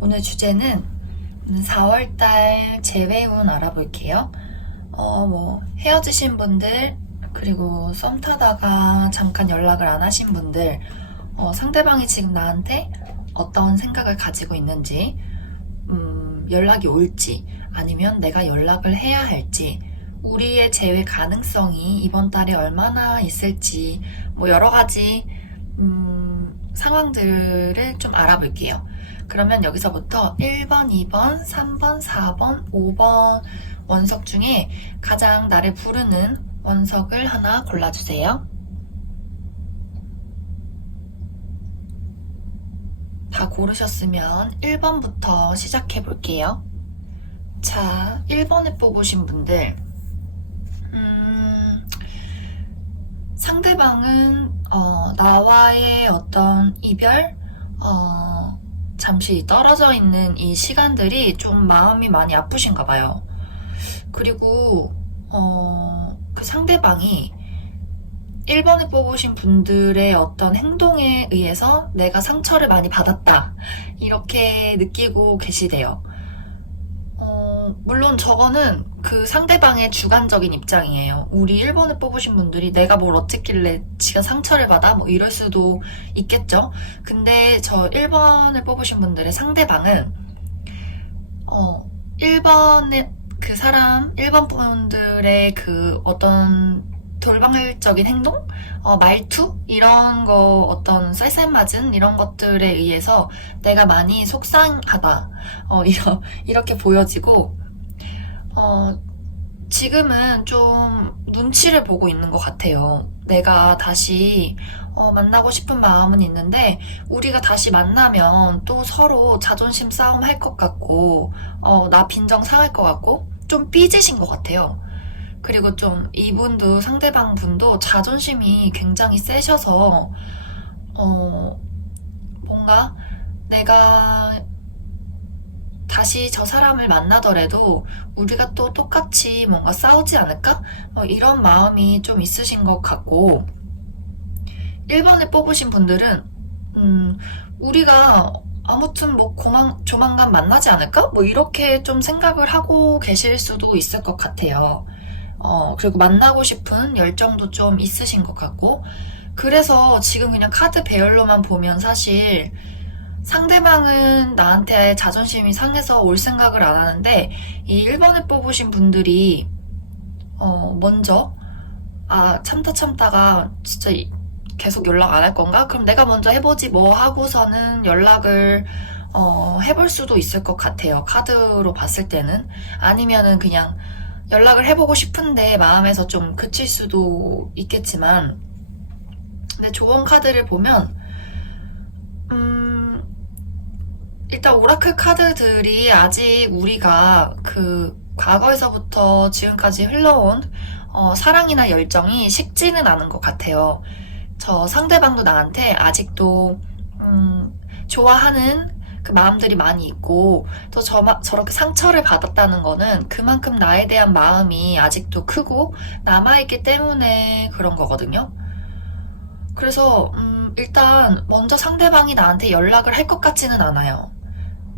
오늘 주제는 4월달 재회운 알아볼게요. 헤어지신 분들, 그리고 썸 타다가 잠깐 연락을 안 하신 분들, 상대방이 지금 나한테 어떤 생각을 가지고 있는지, 연락이 올지, 아니면 내가 연락을 해야 할지, 우리의 재회 가능성이 이번 달에 얼마나 있을지, 여러 가지, 상황들을 좀 알아볼게요. 그러면 여기서부터 1번, 2번, 3번, 4번, 5번 원석 중에 가장 나를 부르는 원석을 하나 골라주세요. 다 고르셨으면 1번부터 시작해 볼게요. 자, 1번을 뽑으신 분들, 상대방은 나와의 어떤 이별, 잠시 떨어져 있는 이 시간들이 좀 마음이 많이 아프신가 봐요. 그리고 그 상대방이 1번을 뽑으신 분들의 어떤 행동에 의해서 내가 상처를 많이 받았다, 이렇게 느끼고 계시대요. 물론 저거는 그 상대방의 주관적인 입장이에요. 우리 1번을 뽑으신 분들이 내가 뭘 어쨌길래 지가 상처를 받아? 이럴 수도 있겠죠. 근데 저 1번을 뽑으신 분들의 상대방은 1번의 그 사람, 1번 분들의 그 어떤 돌발적인 행동? 말투? 이런 거, 어떤 쌀쌀맞은 이런 것들에 의해서 내가 많이 속상하다. 이렇게 보여지고, 지금은 좀 눈치를 보고 있는 것 같아요. 내가 다시 만나고 싶은 마음은 있는데, 우리가 다시 만나면 또 서로 자존심 싸움 할 것 같고, 나 빈정 상할 것 같고, 좀 삐지신 것 같아요. 그리고 좀 이분도, 상대방 분도 자존심이 굉장히 세셔서 뭔가 내가 다시 저 사람을 만나더라도 우리가 또 똑같이 뭔가 싸우지 않을까? 이런 마음이 좀 있으신 것 같고, 1번을 뽑으신 분들은 우리가 아무튼 조만간 만나지 않을까? 이렇게 좀 생각을 하고 계실 수도 있을 것 같아요. 그리고 만나고 싶은 열정도 좀 있으신 것 같고, 그래서 지금 그냥 카드 배열로만 보면 사실 상대방은 나한테 자존심이 상해서 올 생각을 안 하는데, 이 1번을 뽑으신 분들이 먼저 참다가 진짜 계속 연락 안 할 건가? 그럼 내가 먼저 해보지 하고서는 연락을 해볼 수도 있을 것 같아요. 카드로 봤을 때는. 아니면은 그냥 연락을 해보고 싶은데 마음에서 좀 그칠 수도 있겠지만, 근데 조언 카드를 보면 일단 오라클 카드들이 아직 우리가 그 과거에서부터 지금까지 흘러온 사랑이나 열정이 식지는 않은 것 같아요. 저 상대방도 나한테 아직도 좋아하는 그 마음들이 많이 있고, 또 저렇게 상처를 받았다는 거는 그만큼 나에 대한 마음이 아직도 크고 남아있기 때문에 그런 거거든요. 그래서 일단 먼저 상대방이 나한테 연락을 할 것 같지는 않아요.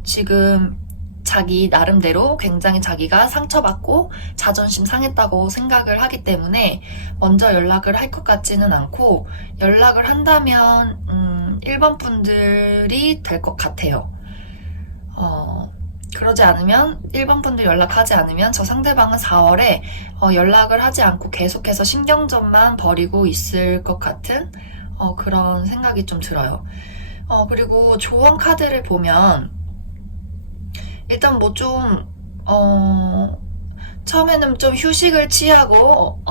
지금 자기 나름대로 굉장히 자기가 상처받고 자존심 상했다고 생각을 하기 때문에 먼저 연락을 할 것 같지는 않고, 연락을 한다면 1번 분들이 될 것 같아요. 그러지 않으면, 1번 분들 연락하지 않으면 저 상대방은 4월에 연락을 하지 않고 계속해서 신경전만 벌이고 있을 것 같은 그런 생각이 좀 들어요. 그리고 조언 카드를 보면 일단 처음에는 좀 휴식을 취하고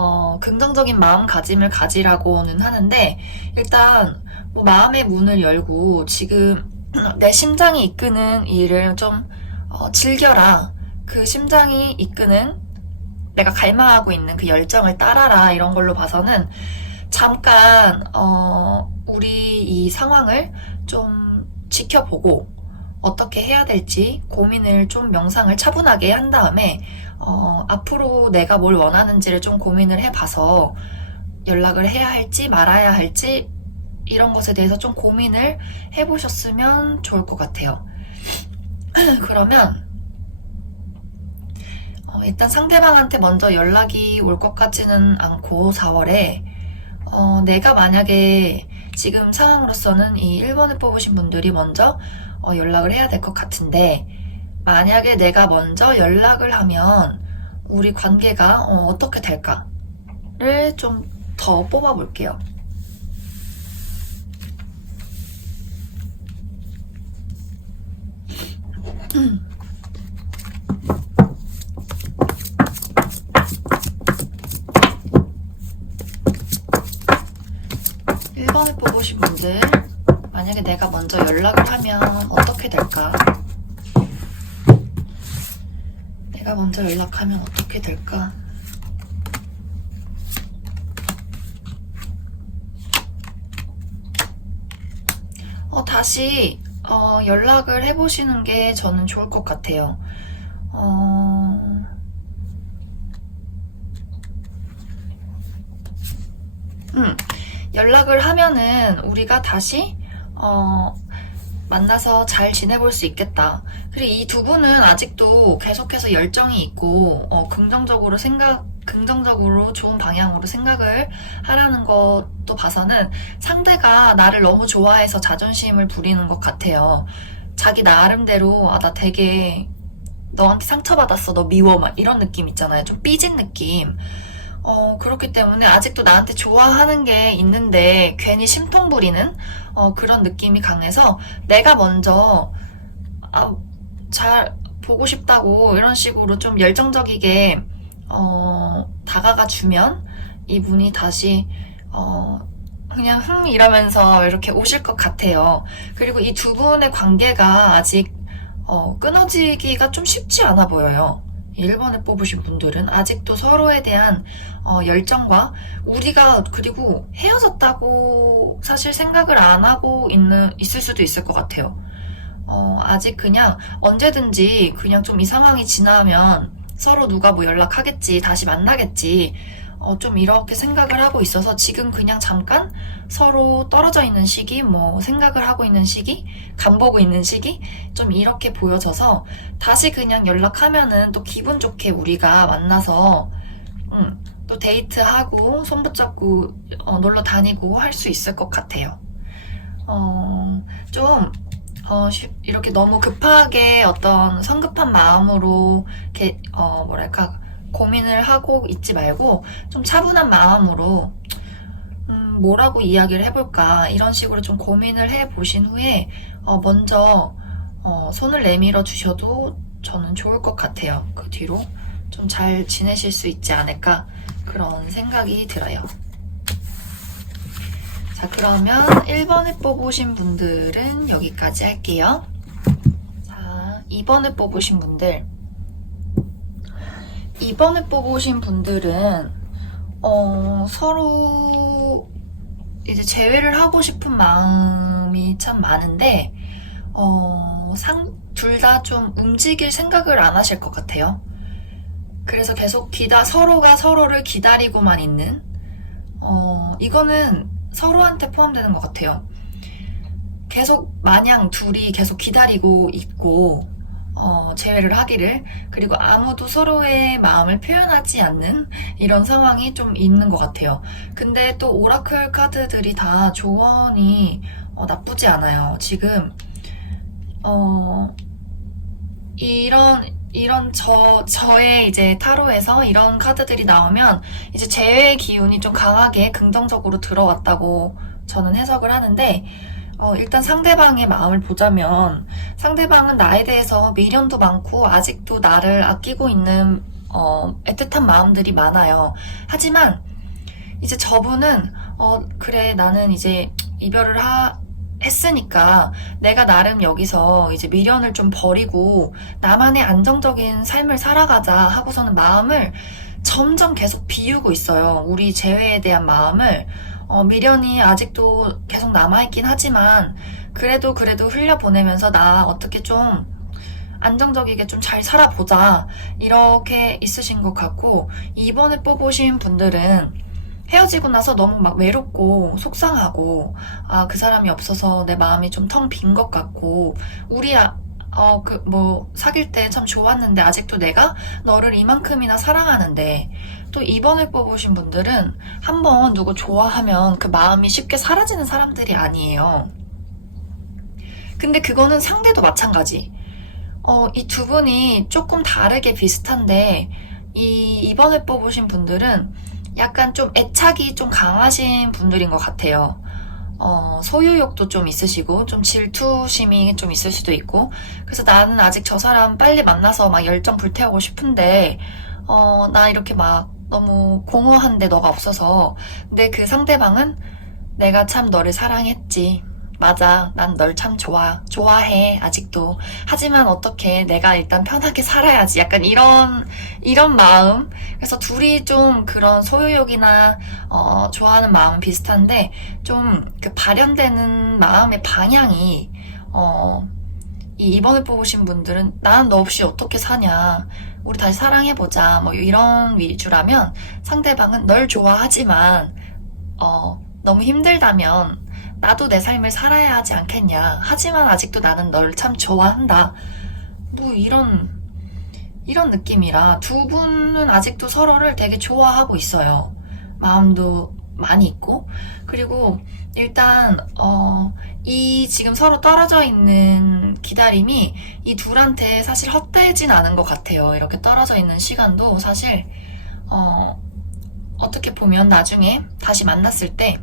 긍정적인 마음가짐을 가지라고는 하는데, 일단 마음의 문을 열고 지금 내 심장이 이끄는 일을 좀 즐겨라. 그 심장이 이끄는, 내가 갈망하고 있는 그 열정을 따라라. 이런 걸로 봐서는 잠깐 우리 이 상황을 좀 지켜보고 어떻게 해야 될지 고민을 좀, 명상을 차분하게 한 다음에 앞으로 내가 뭘 원하는지를 좀 고민을 해봐서 연락을 해야 할지 말아야 할지 이런 것에 대해서 좀 고민을 해보셨으면 좋을 것 같아요. 그러면 일단 상대방한테 먼저 연락이 올 것 같지는 않고 4월에 내가 만약에 지금 상황으로서는 이 1번을 뽑으신 분들이 먼저 연락을 해야 될 것 같은데, 만약에 내가 먼저 연락을 하면 우리 관계가 어떻게 될까를 좀 더 뽑아볼게요. 1번을 뽑으신 분들, 만약에 내가 먼저 연락을 하면 어떻게 될까? 내가 먼저 연락하면 어떻게 될까? 다시 연락을 해보시는 게 저는 좋을 것 같아요. 연락을 하면은 우리가 다시 만나서 잘 지내볼 수 있겠다. 그리고 이 두 분은 아직도 계속해서 열정이 있고 긍정적으로 좋은 방향으로 생각을 하라는 것도 봐서는 상대가 나를 너무 좋아해서 자존심을 부리는 것 같아요. 자기 나름대로 나 되게 너한테 상처받았어, 너 미워, 막 이런 느낌 있잖아요. 좀 삐진 느낌. 그렇기 때문에 아직도 나한테 좋아하는 게 있는데 괜히 심통 부리는 그런 느낌이 강해서 내가 먼저 잘 보고 싶다고 이런 식으로 좀 열정적이게 다가가 주면 이분이 다시 그냥 이러면서 이렇게 오실 것 같아요. 그리고 이 두 분의 관계가 아직 끊어지기가 좀 쉽지 않아 보여요. 1번을 뽑으신 분들은 아직도 서로에 대한 열정과 우리가 그리고 헤어졌다고 사실 생각을 안 하고 있을 수도 있을 것 같아요. 아직 그냥 언제든지 그냥 좀 이 상황이 지나면 서로 누가 뭐 연락하겠지, 다시 만나겠지, 좀 이렇게 생각을 하고 있어서 지금 그냥 잠깐 서로 떨어져 있는 시기, 뭐 생각을 하고 있는 시기, 간보고 있는 시기, 좀 이렇게 보여져서 다시 그냥 연락하면은 또 기분 좋게 우리가 만나서 또 데이트하고 손 붙잡고 놀러 다니고 할 수 있을 것 같아요. 좀 이렇게 너무 급하게 어떤 성급한 마음으로 이렇게 뭐랄까 고민을 하고 있지 말고 좀 차분한 마음으로 뭐라고 이야기를 해볼까 이런 식으로 좀 고민을 해보신 후에 먼저 손을 내밀어 주셔도 저는 좋을 것 같아요. 그 뒤로 좀 잘 지내실 수 있지 않을까 그런 생각이 들어요. 자, 그러면 1번을 뽑으신 분들은 여기까지 할게요. 자, 2번을 뽑으신 분들. 2번을 뽑으신 분들은 서로 이제 재회를 하고 싶은 마음이 참 많은데 둘 다 좀 움직일 생각을 안 하실 것 같아요. 그래서 계속 서로가 서로를 기다리고만 있는 이거는 서로한테 포함되는 것 같아요. 계속 마냥 둘이 계속 기다리고 있고 재회를 하기를, 그리고 아무도 서로의 마음을 표현하지 않는 이런 상황이 좀 있는 것 같아요. 근데 또 오라클 카드들이 다 조언이 나쁘지 않아요. 지금 저의 이제 타로에서 이런 카드들이 나오면 이제 재회의 기운이 좀 강하게 긍정적으로 들어왔다고 저는 해석을 하는데, 일단 상대방의 마음을 보자면 상대방은 나에 대해서 미련도 많고 아직도 나를 아끼고 있는 애틋한 마음들이 많아요. 하지만 이제 저분은 그래, 나는 이제 이별을 했으니까 내가 나름 여기서 이제 미련을 좀 버리고 나만의 안정적인 삶을 살아가자 하고서는 마음을 점점 계속 비우고 있어요. 우리 재회에 대한 마음을 미련이 아직도 계속 남아있긴 하지만 그래도 흘려보내면서 나 어떻게 좀 안정적이게 좀 잘 살아보자 이렇게 있으신 것 같고, 2번을 뽑으신 분들은 헤어지고 나서 너무 막 외롭고 속상하고 그 사람이 없어서 내 마음이 좀 텅 빈 것 같고 사귈 때 참 좋았는데 아직도 내가 너를 이만큼이나 사랑하는데, 또 2번을 뽑으신 분들은 한번 누구 좋아하면 그 마음이 쉽게 사라지는 사람들이 아니에요. 근데 그거는 상대도 마찬가지. 이 두 분이 조금 다르게 비슷한데, 이 2번을 뽑으신 분들은 약간 좀 애착이 좀 강하신 분들인 것 같아요. 소유욕도 좀 있으시고, 좀 질투심이 좀 있을 수도 있고, 그래서 나는 아직 저 사람 빨리 만나서 막 열정 불태우고 싶은데, 나 이렇게 막 너무 공허한데 너가 없어서. 근데 그 상대방은 내가 참 너를 사랑했지. 맞아. 난 널 참 좋아해. 아직도. 하지만 어떻게 내가 일단 편하게 살아야지. 약간 이런 마음. 그래서 둘이 좀 그런 소유욕이나, 좋아하는 마음은 비슷한데, 좀 그 발현되는 마음의 방향이, 이 2번을 뽑으신 분들은 나는 너 없이 어떻게 사냐. 우리 다시 사랑해보자. 뭐 이런 위주라면 상대방은 널 좋아하지만, 너무 힘들다면 나도 내 삶을 살아야 하지 않겠냐. 하지만 아직도 나는 널 참 좋아한다. 뭐 이런 느낌이라 두 분은 아직도 서로를 되게 좋아하고 있어요. 마음도 많이 있고. 그리고 일단 이 지금 서로 떨어져 있는 기다림이 이 둘한테 사실 헛되진 않은 것 같아요. 이렇게 떨어져 있는 시간도 사실 어떻게 보면 나중에 다시 만났을 때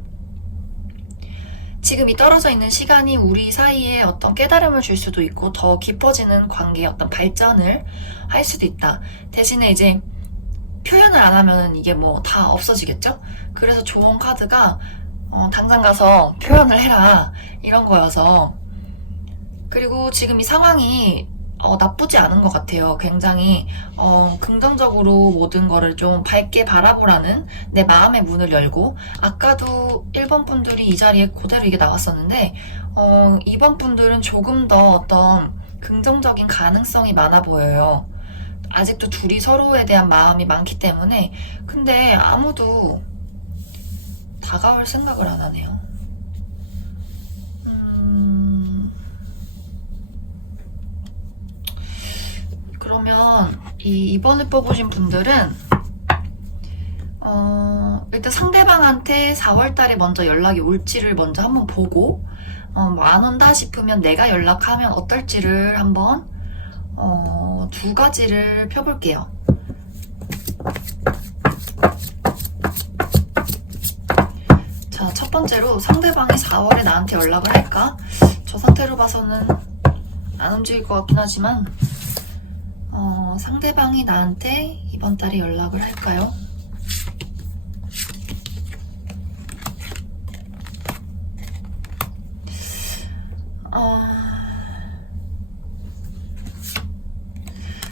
지금 이 떨어져 있는 시간이 우리 사이에 어떤 깨달음을 줄 수도 있고 더 깊어지는 관계의 어떤 발전을 할 수도 있다. 대신에 이제 표현을 안 하면은 이게 뭐 다 없어지겠죠? 그래서 좋은 카드가 당장 가서 표현을 해라 이런 거여서. 그리고 지금 이 상황이 나쁘지 않은 것 같아요. 굉장히 긍정적으로 모든 거를 좀 밝게 바라보라는 내 마음의 문을 열고, 아까도 1번 분들이 이 자리에 그대로 이게 나왔었는데 2번 분들은 조금 더 어떤 긍정적인 가능성이 많아 보여요. 아직도 둘이 서로에 대한 마음이 많기 때문에. 근데 아무도 다가올 생각을 안 하네요. 그러면 이 2번을 뽑으신 분들은 일단 상대방한테 4월달에 먼저 연락이 올지를 먼저 한번 보고, 뭐 안 온다 싶으면 내가 연락하면 어떨지를 한번 두 가지를 펴볼게요. 자, 첫 번째로 상대방이 4월에 나한테 연락을 할까? 저 상태로 봐서는 안 움직일 것 같긴 하지만 상대방이 나한테 이번 달에 연락을 할까요?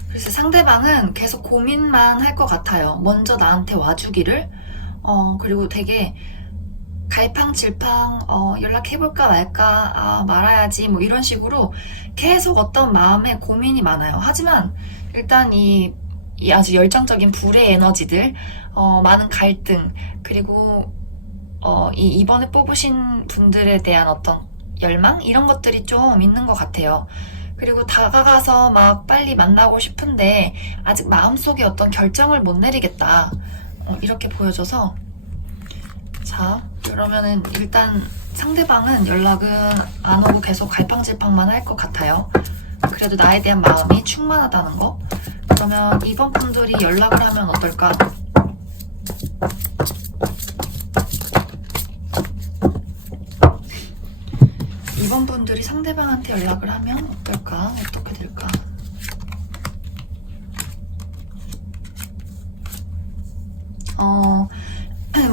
그래서 상대방은 계속 고민만 할 것 같아요. 먼저 나한테 와주기를. 그리고 되게 갈팡질팡 연락해볼까 말까, 말아야지 뭐 이런 식으로 계속 어떤 마음에 고민이 많아요. 하지만 일단 이 아주 열정적인 불의 에너지들, 많은 갈등, 그리고 이 2번을 뽑으신 분들에 대한 어떤 열망? 이런 것들이 좀 있는 것 같아요. 그리고 다가가서 막 빨리 만나고 싶은데 아직 마음속에 어떤 결정을 못 내리겠다. 이렇게 보여져서. 자, 그러면은 일단 상대방은 연락은 안 오고 계속 갈팡질팡만 할 것 같아요. 그래도 나에 대한 마음이 충만하다는 거. 그러면 2번 분들이 연락을 하면 어떨까? 이번 분들이 상대방한테 연락을 하면 어떨까? 어떻게 될까?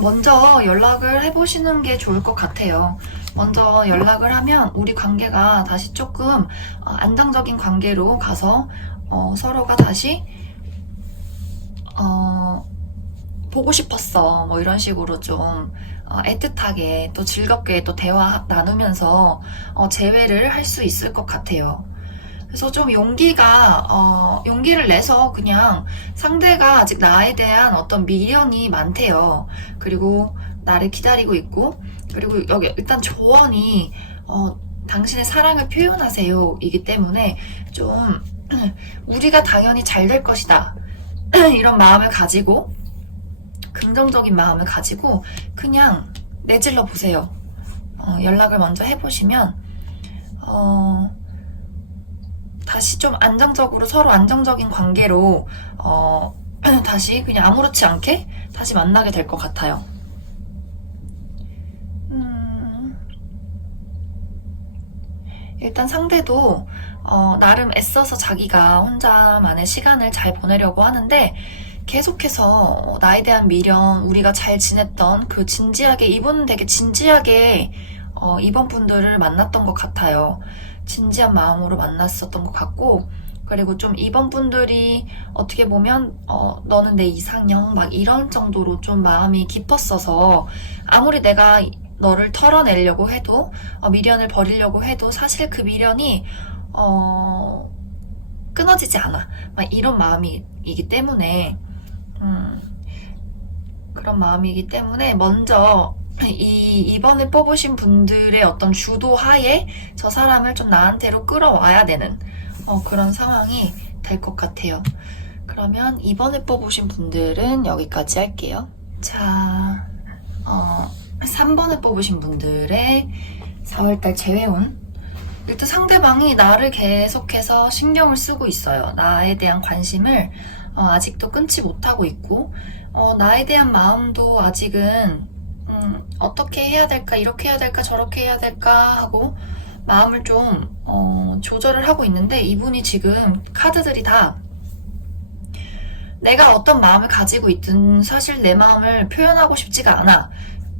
먼저 연락을 해보시는 게 좋을 것 같아요. 먼저 연락을 하면 우리 관계가 다시 조금 안정적인 관계로 가서 서로가 다시 보고 싶었어 뭐 이런 식으로 좀 애틋하게 또 즐겁게 또 대화 나누면서 재회를 할 수 있을 것 같아요. 그래서 좀 용기를 내서 그냥 상대가 아직 나에 대한 어떤 미련이 많대요. 그리고 나를 기다리고 있고, 그리고 여기 일단 조언이 당신의 사랑을 표현하세요 이기 때문에 좀 우리가 당연히 잘 될 것이다 이런 마음을 가지고 긍정적인 마음을 가지고 그냥 내질러 보세요. 연락을 먼저 해보시면 다시 좀 안정적으로 서로 안정적인 관계로 다시 그냥 아무렇지 않게 다시 만나게 될 것 같아요. 일단 상대도 나름 애써서 자기가 혼자만의 시간을 잘 보내려고 하는데 계속해서 나에 대한 미련, 우리가 잘 지냈던 그 진지하게, 이분은 되게 진지하게 이번 분들을 만났던 것 같아요. 진지한 마음으로 만났었던 것 같고, 그리고 좀 이번 분들이 어떻게 보면 너는 내 이상형 막 이런 정도로 좀 마음이 깊었어서 아무리 내가 너를 털어내려고 해도 미련을 버리려고 해도 사실 그 미련이 끊어지지 않아. 막 이런 마음이기 때문에 그런 마음이기 때문에 먼저 이번에 뽑으신 분들의 어떤 주도하에 저 사람을 좀 나한테로 끌어와야 되는 그런 상황이 될 것 같아요. 그러면 이번에 뽑으신 분들은 여기까지 할게요. 자, 3번에 뽑으신 분들의 4월달 재회운. 일단 상대방이 나를 계속해서 신경을 쓰고 있어요. 나에 대한 관심을 아직도 끊지 못하고 있고 나에 대한 마음도 아직은 어떻게 해야 될까, 이렇게 해야 될까, 저렇게 해야 될까 하고 마음을 좀 조절을 하고 있는데 이분이 지금 카드들이 다 내가 어떤 마음을 가지고 있든 사실 내 마음을 표현하고 싶지가 않아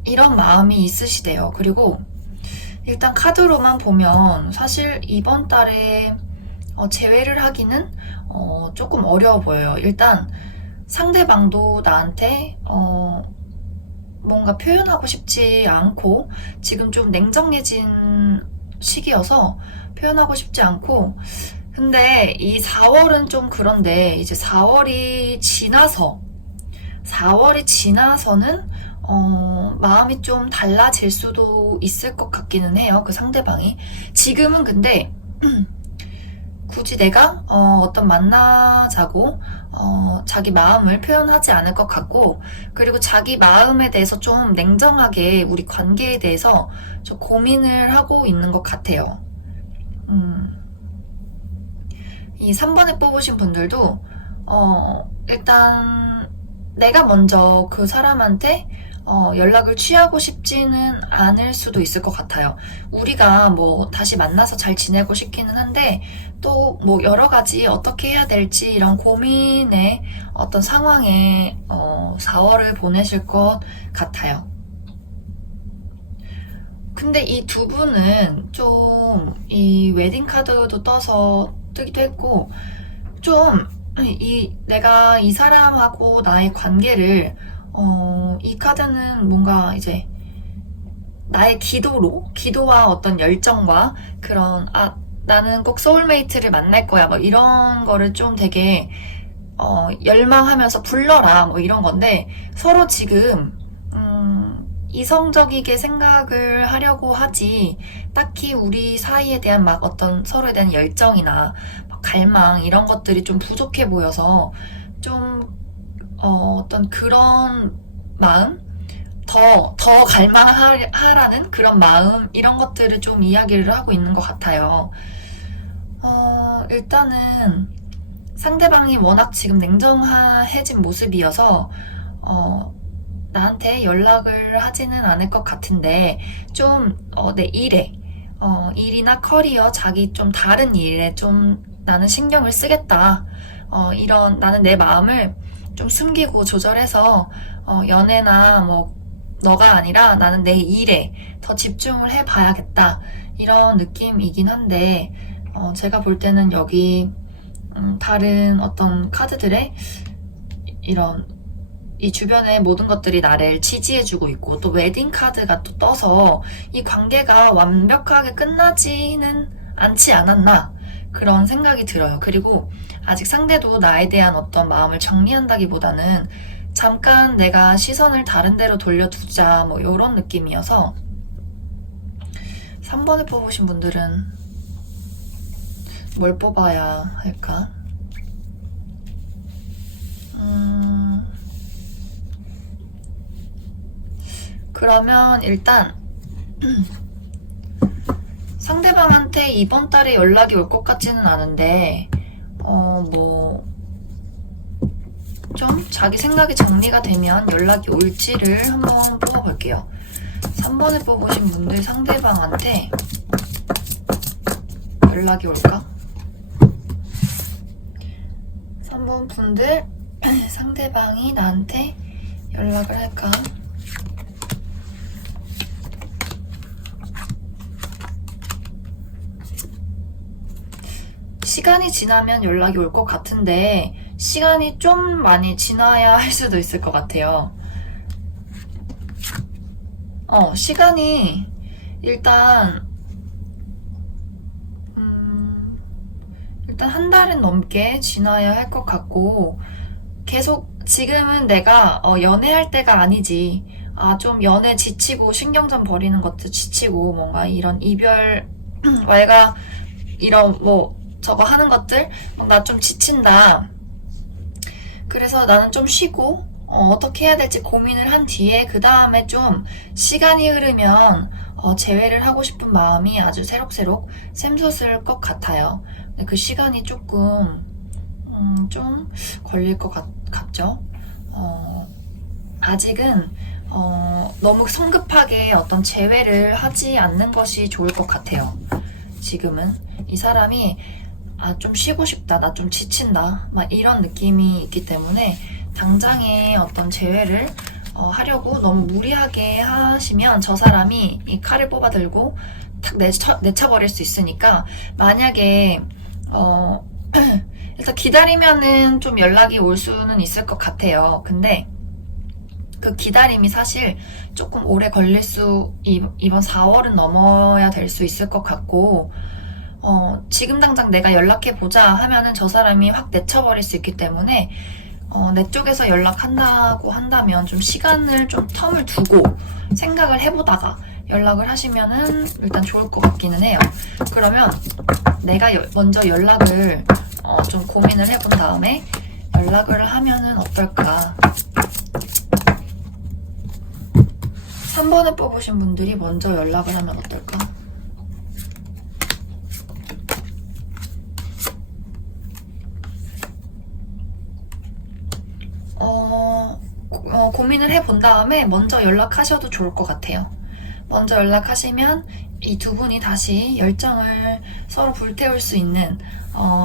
이런 마음이 있으시대요. 그리고 일단 카드로만 보면 사실 이번 달에 재회를 하기는 조금 어려워 보여요. 일단 상대방도 나한테 뭔가 표현하고 싶지 않고 지금 좀 냉정해진 시기여서 표현하고 싶지 않고, 근데 이 4월은 좀 그런데 이제 4월이 지나서는 마음이 좀 달라질 수도 있을 것 같기는 해요. 그 상대방이 지금은 근데 굳이 내가 어떤 만나자고 자기 마음을 표현하지 않을 것 같고, 그리고 자기 마음에 대해서 좀 냉정하게 우리 관계에 대해서 좀 고민을 하고 있는 것 같아요. 이 3번에 뽑으신 분들도 일단 내가 먼저 그 사람한테 연락을 취하고 싶지는 않을 수도 있을 것 같아요. 우리가 뭐 다시 만나서 잘 지내고 싶기는 한데 또 뭐 여러 가지 어떻게 해야 될지 이런 고민의 어떤 상황에 4월을 보내실 것 같아요. 근데 이 두 분은 좀 이 웨딩 카드도 떠서 뜨기도 했고 좀 내가 이 사람하고 나의 관계를 이 카드는 뭔가 이제 나의 기도와 어떤 열정과 그런 나는 꼭 소울메이트를 만날 거야 뭐 이런 거를 좀 되게 열망하면서 불러라 뭐 이런 건데 서로 지금 이성적이게 생각을 하려고 하지 딱히 우리 사이에 대한 막 어떤 서로에 대한 열정이나 막 갈망 이런 것들이 좀 부족해 보여서 좀 어떤 그런 마음, 더 갈망하라는 그런 마음 이런 것들을 좀 이야기를 하고 있는 것 같아요. 일단은 상대방이 워낙 지금 냉정해진 모습이어서 나한테 연락을 하지는 않을 것 같은데 좀 내 일이나 커리어, 자기 좀 다른 일에 좀 나는 신경을 쓰겠다. 이런 나는 내 마음을 좀 숨기고 조절해서 연애나 뭐 너가 아니라 나는 내 일에 더 집중을 해봐야겠다. 이런 느낌이긴 한데 제가 볼 때는 여기 다른 어떤 카드들의 이 주변의 모든 것들이 나를 지지해주고 있고 또 웨딩 카드가 또 떠서 이 관계가 완벽하게 끝나지는 않지 않았나 그런 생각이 들어요. 그리고 아직 상대도 나에 대한 어떤 마음을 정리한다기보다는 잠깐 내가 시선을 다른 데로 돌려두자 뭐 이런 느낌이어서 3번을 뽑으신 분들은 뭘 뽑아야 할까? 그러면 일단 상대방한테 이번 달에 연락이 올 것 같지는 않은데 좀 자기 생각이 정리가 되면 연락이 올지를 한번 뽑아볼게요. 3번을 뽑으신 분들 상대방한테 연락이 올까? 3번 분들 상대방이 나한테 연락을 할까? 시간이 지나면 연락이 올 것 같은데 시간이 좀 많이 지나야 할 수도 있을 것 같아요. 시간이 일단 한 달은 넘게 지나야 할 것 같고 계속 지금은 내가 연애할 때가 아니지. 좀 연애 지치고 신경전 버리는 것도 지치고 뭔가 이런 이별 말가 이런 저거 하는 것들 나 좀 지친다. 그래서 나는 좀 쉬고 어떻게 해야 될지 고민을 한 뒤에 그 다음에 좀 시간이 흐르면 재회를 하고 싶은 마음이 아주 새록새록 샘솟을 것 같아요. 근데 그 시간이 조금 좀 걸릴 것 같죠? 아직은 너무 성급하게 어떤 재회를 하지 않는 것이 좋을 것 같아요. 지금은 이 사람이 좀 쉬고 싶다, 나 좀 지친다 막 이런 느낌이 있기 때문에 당장에 어떤 재회를 하려고 너무 무리하게 하시면 저 사람이 이 칼을 뽑아들고 탁 내쳐버릴 수 있으니까 만약에 일단 기다리면은 좀 연락이 올 수는 있을 것 같아요. 근데 그 기다림이 사실 조금 오래 걸릴 이번 4월은 넘어야 될 수 있을 것 같고 지금 당장 내가 연락해보자 하면은 저 사람이 확 내쳐버릴 수 있기 때문에 내 쪽에서 연락한다고 한다면 좀 시간을 좀 텀을 두고 생각을 해보다가 연락을 하시면은 일단 좋을 것 같기는 해요. 그러면 내가 먼저 연락을 좀 고민을 해본 다음에 연락을 하면은 어떨까? 3번을 뽑으신 분들이 먼저 연락을 하면 어떨까? 고민을 해본 다음에 먼저 연락하셔도 좋을 것 같아요. 먼저 연락하시면 이 두 분이 다시 열정을 서로 불태울 수 있는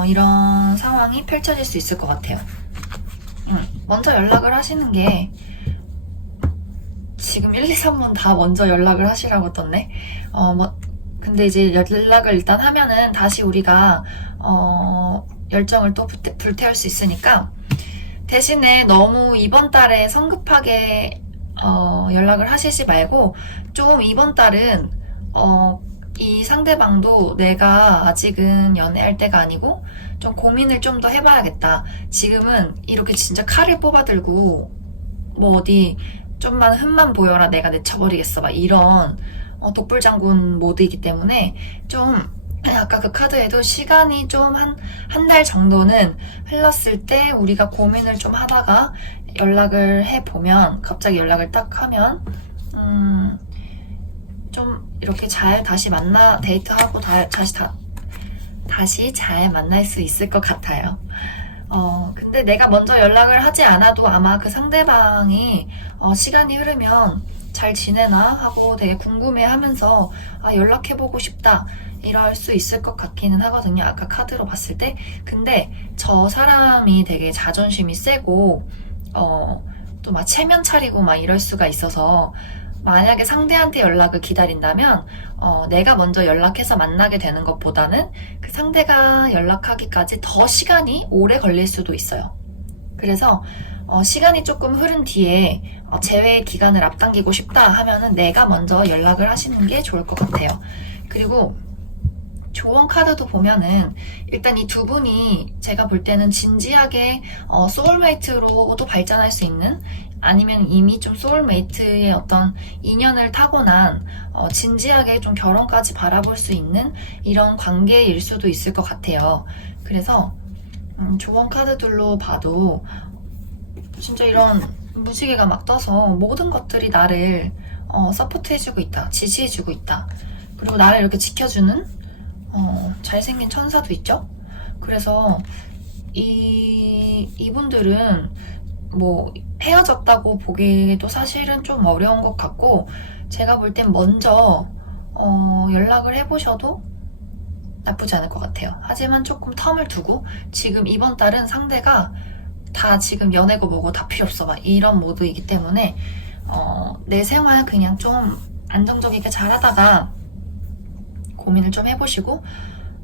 이런 상황이 펼쳐질 수 있을 것 같아요. 먼저 연락을 하시는 게 지금 1, 2, 3번 다 먼저 연락을 하시라고 떴네. 근데 이제 연락을 일단 하면은 다시 우리가 열정을 또 불태울 수 있으니까 대신에 너무 이번 달에 성급하게 연락을 하시지 말고 좀 이번 달은 이 상대방도 내가 아직은 연애할 때가 아니고 좀 고민을 좀 더 해봐야겠다. 지금은 이렇게 진짜 칼을 뽑아들고 어디 좀만 흠만 보여라 내가 내쳐버리겠어 막 이런 독불장군 모드이기 때문에 좀 아까 그 카드에도 시간이 좀 한 달 정도는 흘렀을 때 우리가 고민을 좀 하다가 연락을 해보면 갑자기 연락을 딱 하면 좀 이렇게 잘 다시 데이트하고 다시 잘 만날 수 있을 것 같아요. 근데 내가 먼저 연락을 하지 않아도 아마 그 상대방이 시간이 흐르면 잘 지내나 하고 되게 궁금해 하면서 연락해보고 싶다 이럴 수 있을 것 같기는 하거든요. 아까 카드로 봤을 때. 근데 저 사람이 되게 자존심이 세고 또 막 체면 차리고 막 이럴 수가 있어서 만약에 상대한테 연락을 기다린다면 내가 먼저 연락해서 만나게 되는 것보다는 그 상대가 연락하기까지 더 시간이 오래 걸릴 수도 있어요. 그래서 시간이 조금 흐른 뒤에 재회 기간을 앞당기고 싶다 하면은 내가 먼저 연락을 하시는 게 좋을 것 같아요. 그리고 조언 카드도 보면은 일단 이 두 분이 제가 볼 때는 진지하게 소울메이트로도 발전할 수 있는, 아니면 이미 좀 소울메이트의 어떤 인연을 타고난 진지하게 좀 결혼까지 바라볼 수 있는 이런 관계일 수도 있을 것 같아요. 그래서 조언 카드들로 봐도 진짜 이런 무지개가 막 떠서 모든 것들이 나를 서포트해주고 있다, 지지해주고 있다, 그리고 나를 이렇게 지켜주는 잘생긴 천사도 있죠. 그래서 이분들은 뭐 헤어졌다고 보기도 사실은 좀 어려운 것 같고, 제가 볼 땐 먼저 연락을 해보셔도 나쁘지 않을 것 같아요. 하지만 조금 텀을 두고, 지금 이번 달은 상대가 다 지금 연애고 뭐고 다 필요 없어 막 이런 모드이기 때문에 내 생활 그냥 좀 안정적이게 잘하다가 고민을 좀 해보시고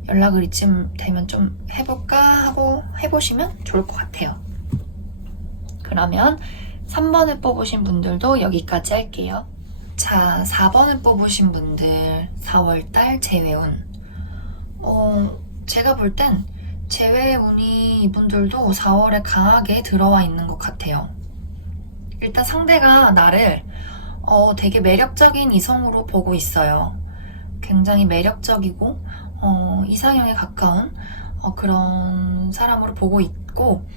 연락을 이쯤 되면 좀 해볼까 하고 해보시면 좋을 것 같아요. 그러면 3번을 뽑으신 분들도 여기까지 할게요. 자, 4번을 뽑으신 분들 4월달 재회운. 제가 볼 땐 재회운이 이분들도 4월에 강하게 들어와 있는 것 같아요. 일단 상대가 나를 되게 매력적인 이성으로 보고 있어요. 굉장히 매력적이고 이상형에 가까운 그런 사람으로 보고 있고,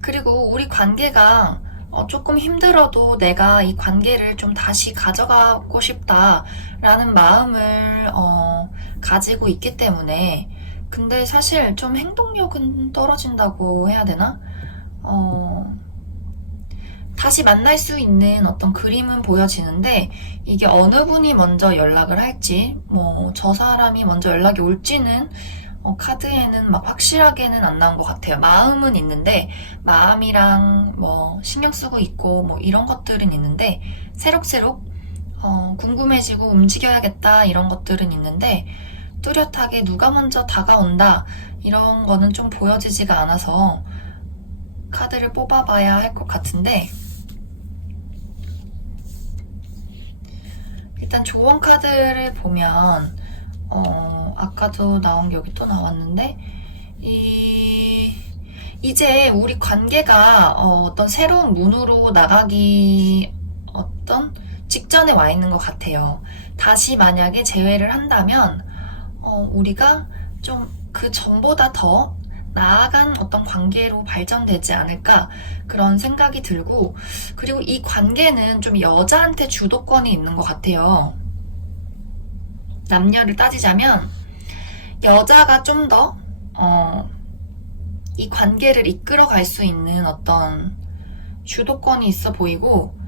그리고 우리 관계가 조금 힘들어도 내가 이 관계를 좀 다시 가져가고 싶다라는 마음을 가지고 있기 때문에, 근데 사실 좀 행동력은 떨어진다고 해야 되나? 다시 만날 수 있는 어떤 그림은 보여지는데, 이게 어느 분이 먼저 연락을 할지, 뭐 저 사람이 먼저 연락이 올지는 카드에는 막 확실하게는 안 나온 것 같아요. 마음은 있는데, 마음이랑 뭐 신경 쓰고 있고 뭐 이런 것들은 있는데, 새록새록 궁금해지고 움직여야겠다 이런 것들은 있는데, 뚜렷하게 누가 먼저 다가온다 이런 거는 좀 보여지지가 않아서 카드를 뽑아봐야 할 것 같은데, 일단 조언 카드를 보면 아까도 나온 게 여기 또 나왔는데, 이제 우리 관계가 어떤 새로운 문으로 나가기 어떤 직전에 와 있는 것 같아요. 다시 만약에 재회를 한다면 우리가 좀 그 전보다 더 나아간 어떤 관계로 발전되지 않을까 그런 생각이 들고, 그리고 이 관계는 좀 여자한테 주도권이 있는 것 같아요. 남녀를 따지자면 여자가 좀 더 이 관계를 이끌어 갈 수 있는 어떤 주도권이 있어 보이고,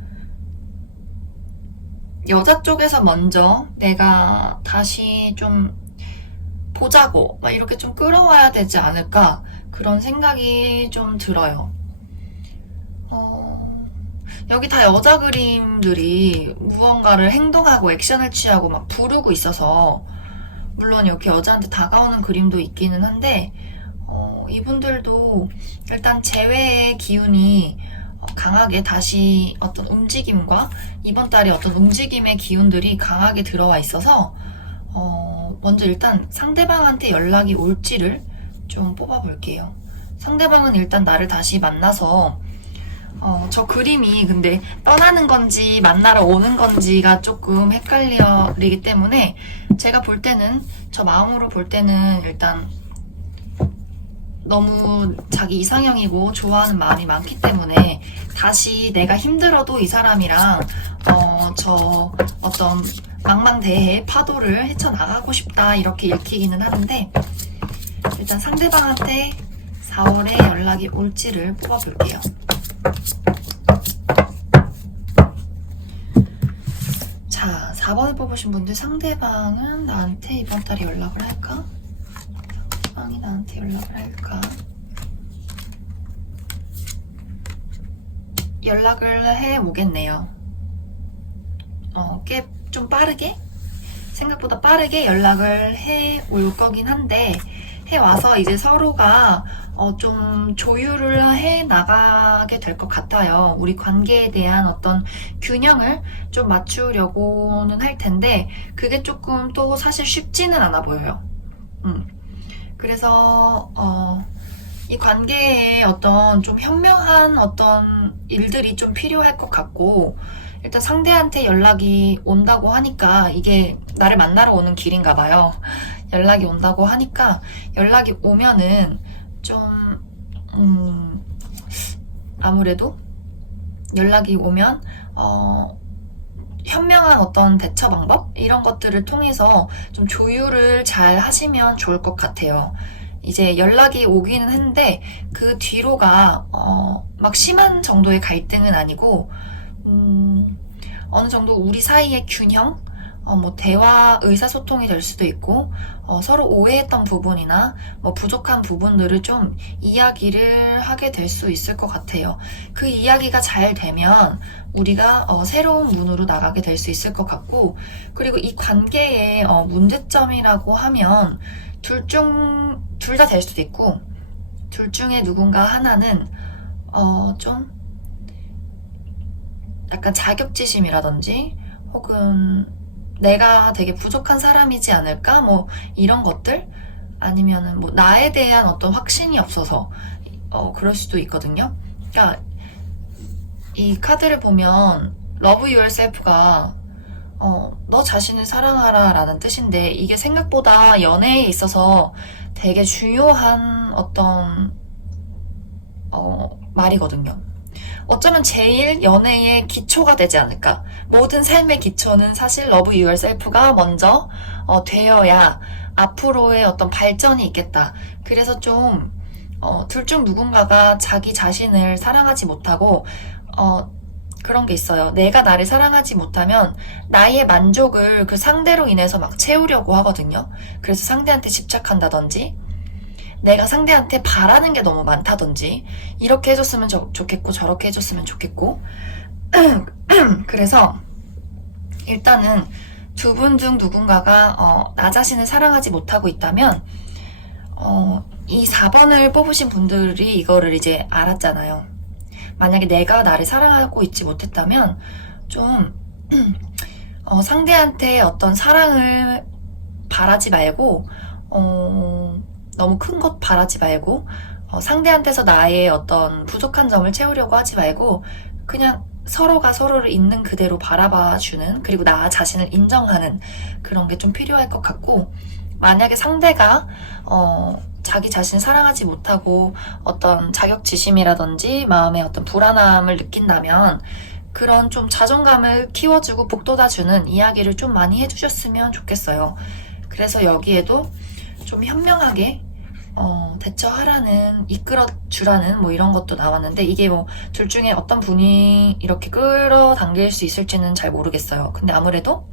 여자 쪽에서 먼저 내가 다시 좀 보자고 막 이렇게 좀 끌어와야 되지 않을까 그런 생각이 좀 들어요. 여기 다 여자 그림들이 무언가를 행동하고 액션을 취하고 막 부르고 있어서, 물론 이렇게 여자한테 다가오는 그림도 있기는 한데 이분들도 일단 재회의 기운이 강하게 다시 어떤 움직임과 이번 달에 어떤 움직임의 기운들이 강하게 들어와 있어서 먼저 일단 상대방한테 연락이 올지를 좀 뽑아볼게요. 상대방은 일단 나를 다시 만나서 저 그림이 근데 떠나는 건지 만나러 오는 건지가 조금 헷갈리기 때문에, 제가 볼 때는, 저 마음으로 볼 때는 일단 너무 자기 이상형이고 좋아하는 마음이 많기 때문에 다시 내가 힘들어도 이 사람이랑 저 어떤 망망대해의 파도를 헤쳐나가고 싶다 이렇게 읽히기는 하는데, 일단 상대방한테 4월에 연락이 올지를 뽑아볼게요. 자, 4번을 뽑으신 분들, 상대방은 나한테 이번 달에 연락을 할까? 상대방이 나한테 연락을 할까? 연락을 해 오겠네요. 꽤 좀 빠르게? 생각보다 빠르게 연락을 해 올 거긴 한데, 해와서 이제 서로가 좀 조율을 해 나가게 될 것 같아요. 우리 관계에 대한 어떤 균형을 좀 맞추려고는 할 텐데 그게 조금 또 사실 쉽지는 않아 보여요. 그래서 이 관계에 어떤 좀 현명한 어떤 일들이 좀 필요할 것 같고, 일단 상대한테 연락이 온다고 하니까 이게 나를 만나러 오는 길인가 봐요. 연락이 온다고 하니까 연락이 오면은 좀 아무래도 연락이 오면 현명한 어떤 대처 방법 이런 것들을 통해서 좀 조율을 잘 하시면 좋을 것 같아요. 이제 연락이 오기는 했는데 그 뒤로가 막 심한 정도의 갈등은 아니고 어느 정도 우리 사이의 균형, 뭐 대화, 의사소통이 될 수도 있고 서로 오해했던 부분이나 뭐 부족한 부분들을 좀 이야기를 하게 될 수 있을 것 같아요. 그 이야기가 잘 되면 우리가 새로운 문으로 나가게 될 수 있을 것 같고, 그리고 이 관계의 문제점이라고 하면 둘 다 될 수도 있고, 둘 중에 누군가 하나는 좀 약간 자격지심이라든지 혹은 내가 되게 부족한 사람이지 않을까? 뭐 이런 것들? 아니면은 뭐 나에 대한 어떤 확신이 없어서 그럴 수도 있거든요. 그러니까 이 카드를 보면 Love Yourself가 너 자신을 사랑하라 라는 뜻인데 이게 생각보다 연애에 있어서 되게 중요한 어떤 말이거든요. 어쩌면 제일 연애의 기초가 되지 않을까. 모든 삶의 기초는 사실 Love Yourself가 먼저 되어야 앞으로의 어떤 발전이 있겠다. 그래서 좀 둘 중 누군가가 자기 자신을 사랑하지 못하고 그런 게 있어요. 내가 나를 사랑하지 못하면 나의 만족을 그 상대로 인해서 막 채우려고 하거든요. 그래서 상대한테 집착한다든지 내가 상대한테 바라는 게 너무 많다든지 이렇게 해줬으면 좋겠고 저렇게 해줬으면 좋겠고 그래서 일단은 두 분 중 누군가가 나 자신을 사랑하지 못하고 있다면 이 4번을 뽑으신 분들이 이거를 이제 알았잖아요. 만약에 내가 나를 사랑하고 있지 못했다면 좀 상대한테 어떤 사랑을 바라지 말고 너무 큰 것 바라지 말고 상대한테서 나의 어떤 부족한 점을 채우려고 하지 말고 그냥 서로가 서로를 있는 그대로 바라봐주는, 그리고 나 자신을 인정하는 그런 게 좀 필요할 것 같고, 만약에 상대가 자기 자신을 사랑하지 못하고 어떤 자격지심이라든지 마음의 어떤 불안함을 느낀다면 그런 좀 자존감을 키워주고 북돋아주는 이야기를 좀 많이 해주셨으면 좋겠어요. 그래서 여기에도 좀 현명하게 대처하라는, 이끌어주라는 뭐 이런 것도 나왔는데, 이게 뭐 둘 중에 어떤 분이 이렇게 끌어당길 수 있을지는 잘 모르겠어요. 근데 아무래도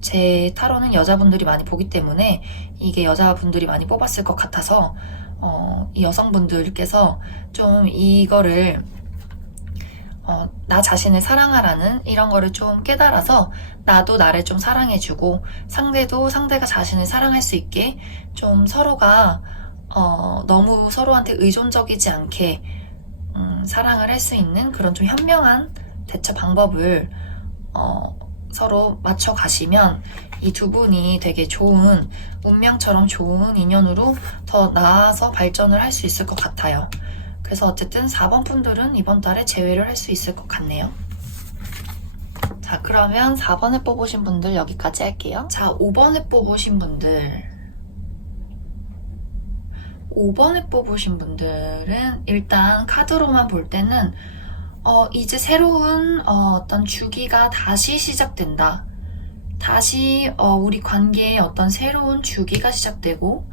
제 타로는 여자분들이 많이 보기 때문에 이게 여자분들이 많이 뽑았을 것 같아서 이 여성분들께서 좀 이거를 나 자신을 사랑하라는 이런 거를 좀 깨달아서 나도 나를 좀 사랑해주고 상대도 상대가 자신을 사랑할 수 있게 좀 서로가 너무 서로한테 의존적이지 않게 사랑을 할 수 있는 그런 좀 현명한 대처 방법을 서로 맞춰 가시면 이 두 분이 되게 좋은, 운명처럼 좋은 인연으로 더 나아서 발전을 할 수 있을 것 같아요. 그래서 어쨌든 4번 분들은 이번 달에 제외를 할 수 있을 것 같네요. 자, 그러면 4번을 뽑으신 분들 여기까지 할게요. 자, 5번을 뽑으신 분들. 5번을 뽑으신 분들은 일단 카드로만 볼 때는 이제 새로운 어떤 주기가 다시 시작된다. 다시 우리 관계에 어떤 새로운 주기가 시작되고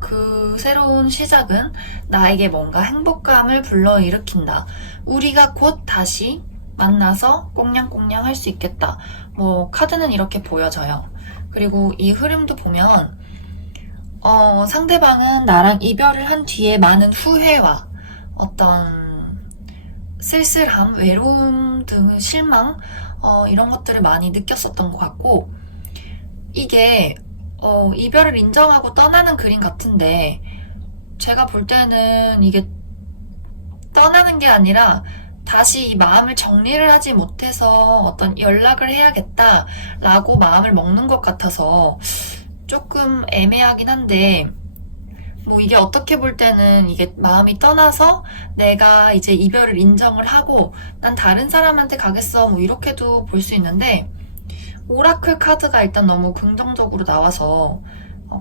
그 새로운 시작은 나에게 뭔가 행복감을 불러일으킨다. 우리가 곧 다시 만나서 꽁냥꽁냥 할 수 있겠다. 뭐 카드는 이렇게 보여져요. 그리고 이 흐름도 보면 상대방은 나랑 이별을 한 뒤에 많은 후회와 어떤 쓸쓸함, 외로움 등 실망 이런 것들을 많이 느꼈었던 것 같고, 이게 이별을 인정하고 떠나는 그림 같은데, 제가 볼 때는 이게 떠나는 게 아니라 다시 이 마음을 정리를 하지 못해서 어떤 연락을 해야겠다라고 마음을 먹는 것 같아서 조금 애매하긴 한데, 뭐 이게 어떻게 볼 때는 이게 마음이 떠나서 내가 이제 이별을 인정을 하고 난 다른 사람한테 가겠어 뭐 이렇게도 볼 수 있는데, 오라클 카드가 일단 너무 긍정적으로 나와서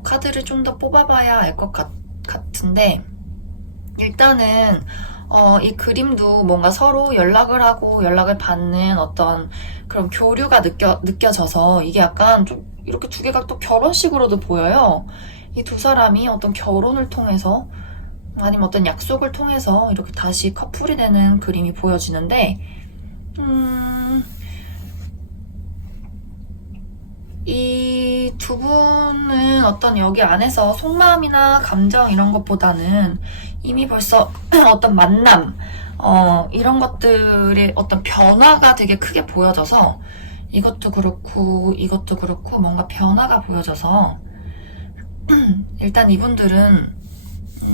카드를 좀 더 뽑아봐야 알 것 같은데, 일단은 이 그림도 뭔가 서로 연락을 하고 연락을 받는 어떤 그런 교류가 느껴져서 이게 약간 좀 이렇게 두 개가 또 결혼식으로도 보여요. 이 두 사람이 어떤 결혼을 통해서 아니면 어떤 약속을 통해서 이렇게 다시 커플이 되는 그림이 보여지는데, 이 두 분은 어떤 여기 안에서 속마음이나 감정 이런 것보다는 이미 벌써 어떤 만남, 이런 것들의 어떤 변화가 되게 크게 보여져서 이것도 그렇고 뭔가 변화가 보여져서 일단 이분들은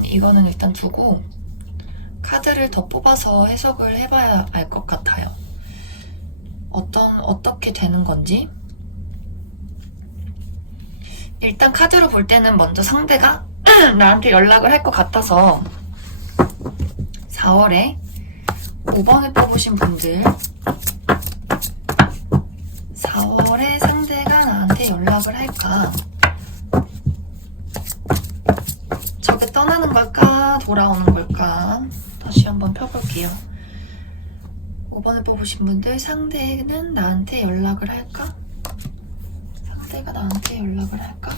이거는 일단 두고 카드를 더 뽑아서 해석을 해봐야 알 것 같아요. 어떻게 되는 건지. 일단 카드로 볼 때는 먼저 상대가 나한테 연락을 할 것 같아서 4월에 5번을 뽑으신 분들, 4월에 상대가 나한테 연락을 할까? 저게 떠나는 걸까? 돌아오는 걸까? 다시 한번 펴볼게요. 5번을 뽑으신 분들, 상대는 나한테 연락을 할까? 상대가 나한테 연락을 할까?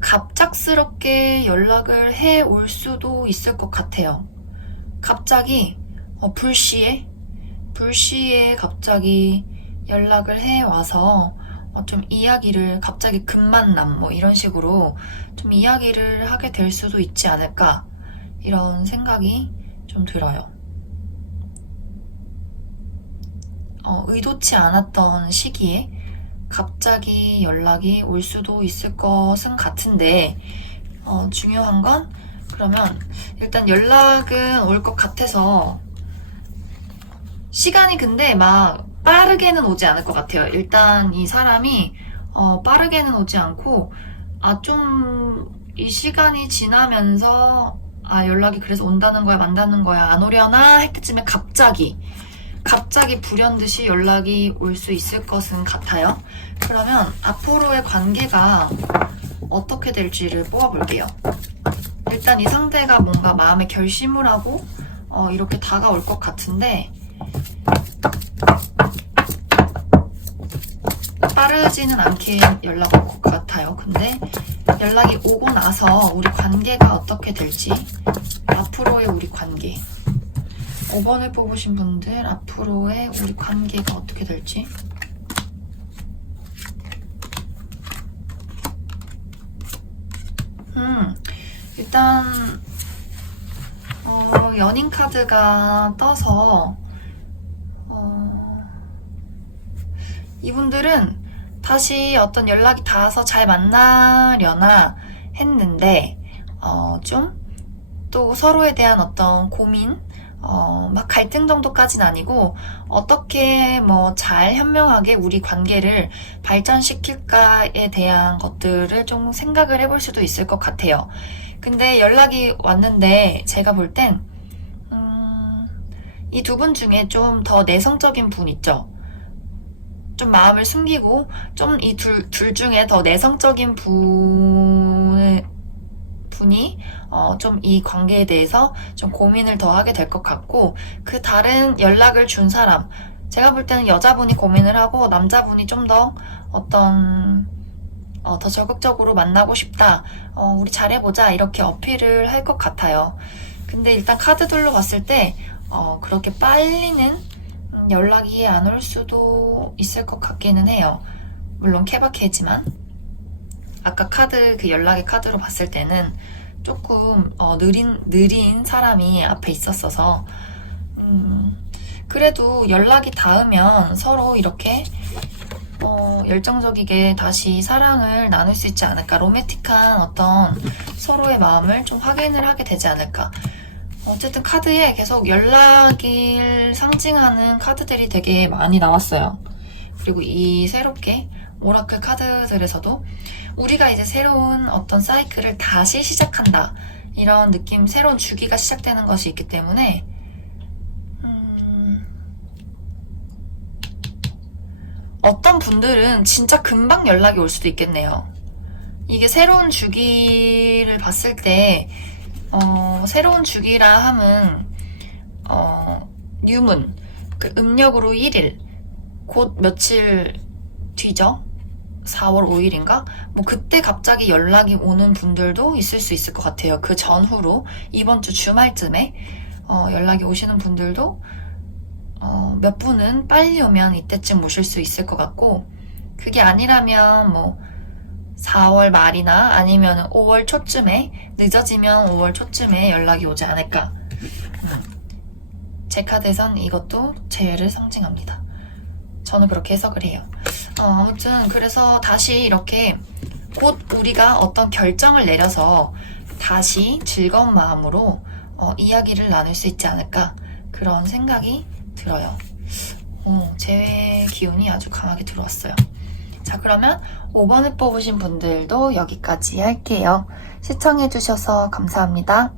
갑작스럽게 연락을 해 올 수도 있을 것 같아요. 갑자기 불시에 갑자기 연락을 해 와서 좀 이야기를 갑자기 급만남 뭐 이런 식으로 좀 이야기를 하게 될 수도 있지 않을까, 이런 생각이 좀 들어요. 의도치 않았던 시기에 갑자기 연락이 올 수도 있을 것은 같은데, 중요한 건 그러면 일단 연락은 올 것 같아서 시간이 근데 막 빠르게는 오지 않을 것 같아요. 일단 이 사람이 빠르게는 오지 않고 좀 이 시간이 지나면서 연락이 그래서 온다는 거야 만다는 거야 안 오려나 할 때쯤에 갑자기 불현듯이 연락이 올 수 있을 것은 같아요. 그러면 앞으로의 관계가 어떻게 될지를 뽑아볼게요. 일단 이 상대가 뭔가 마음에 결심을 하고 이렇게 다가올 것 같은데, 빠르지는 않게 연락 올 것 같아요. 근데 연락이 오고 나서 우리 관계가 어떻게 될지, 앞으로의 우리 관계, 5번을 뽑으신 분들 앞으로의 우리 관계가 어떻게 될지. 일단 연인 카드가 떠서 이분들은 다시 어떤 연락이 닿아서 잘 만나려나 했는데 좀 또 서로에 대한 어떤 고민, 막 갈등 정도까지는 아니고 어떻게 뭐 잘 현명하게 우리 관계를 발전시킬까에 대한 것들을 좀 생각을 해볼 수도 있을 것 같아요. 근데 연락이 왔는데 제가 볼 땐 이 두 분 중에 좀 더 내성적인 분 있죠? 좀 마음을 숨기고 좀 이 둘 중에 더 내성적인 분이 좀 이 관계에 대해서 좀 고민을 더 하게 될 것 같고, 그 다른 연락을 준 사람, 제가 볼 때는 여자분이 고민을 하고 남자분이 좀 더 더 적극적으로 만나고 싶다, 우리 잘해보자 이렇게 어필을 할 것 같아요. 근데 일단 카드들로 봤을 때 그렇게 빨리는 연락이 안 올 수도 있을 것 같기는 해요. 물론 케바케지만. 아까 카드, 그 연락의 카드로 봤을 때는 조금 느린 사람이 앞에 있었어서 그래도 연락이 닿으면 서로 이렇게 열정적이게 다시 사랑을 나눌 수 있지 않을까. 로맨틱한 어떤 서로의 마음을 좀 확인을 하게 되지 않을까. 어쨌든 카드에 계속 연락을 상징하는 카드들이 되게 많이 나왔어요. 그리고 이 새롭게 오라클 카드들에서도 우리가 이제 새로운 어떤 사이클을 다시 시작한다, 이런 느낌, 새로운 주기가 시작되는 것이 있기 때문에 어떤 분들은 진짜 금방 연락이 올 수도 있겠네요. 이게 새로운 주기를 봤을 때 새로운 주기라 함은 뉴문, 그 음력으로 1일, 곧 며칠 뒤죠? 4월 5일인가? 뭐 그때 갑자기 연락이 오는 분들도 있을 수 있을 것 같아요. 그 전후로 이번 주 주말쯤에 연락이 오시는 분들도 몇 분은 빨리 오면 이때쯤 오실 수 있을 것 같고, 그게 아니라면 뭐 4월 말이나 아니면 5월 초쯤에, 늦어지면 5월 초쯤에 연락이 오지 않을까. 제 카드에선 이것도 재회를 상징합니다. 저는 그렇게 해석을 해요. 아무튼 그래서 다시 이렇게 곧 우리가 어떤 결정을 내려서 다시 즐거운 마음으로 이야기를 나눌 수 있지 않을까, 그런 생각이 들어요. 재회 기운이 아주 강하게 들어왔어요. 자, 그러면 5번을 뽑으신 분들도 여기까지 할게요. 시청해주셔서 감사합니다.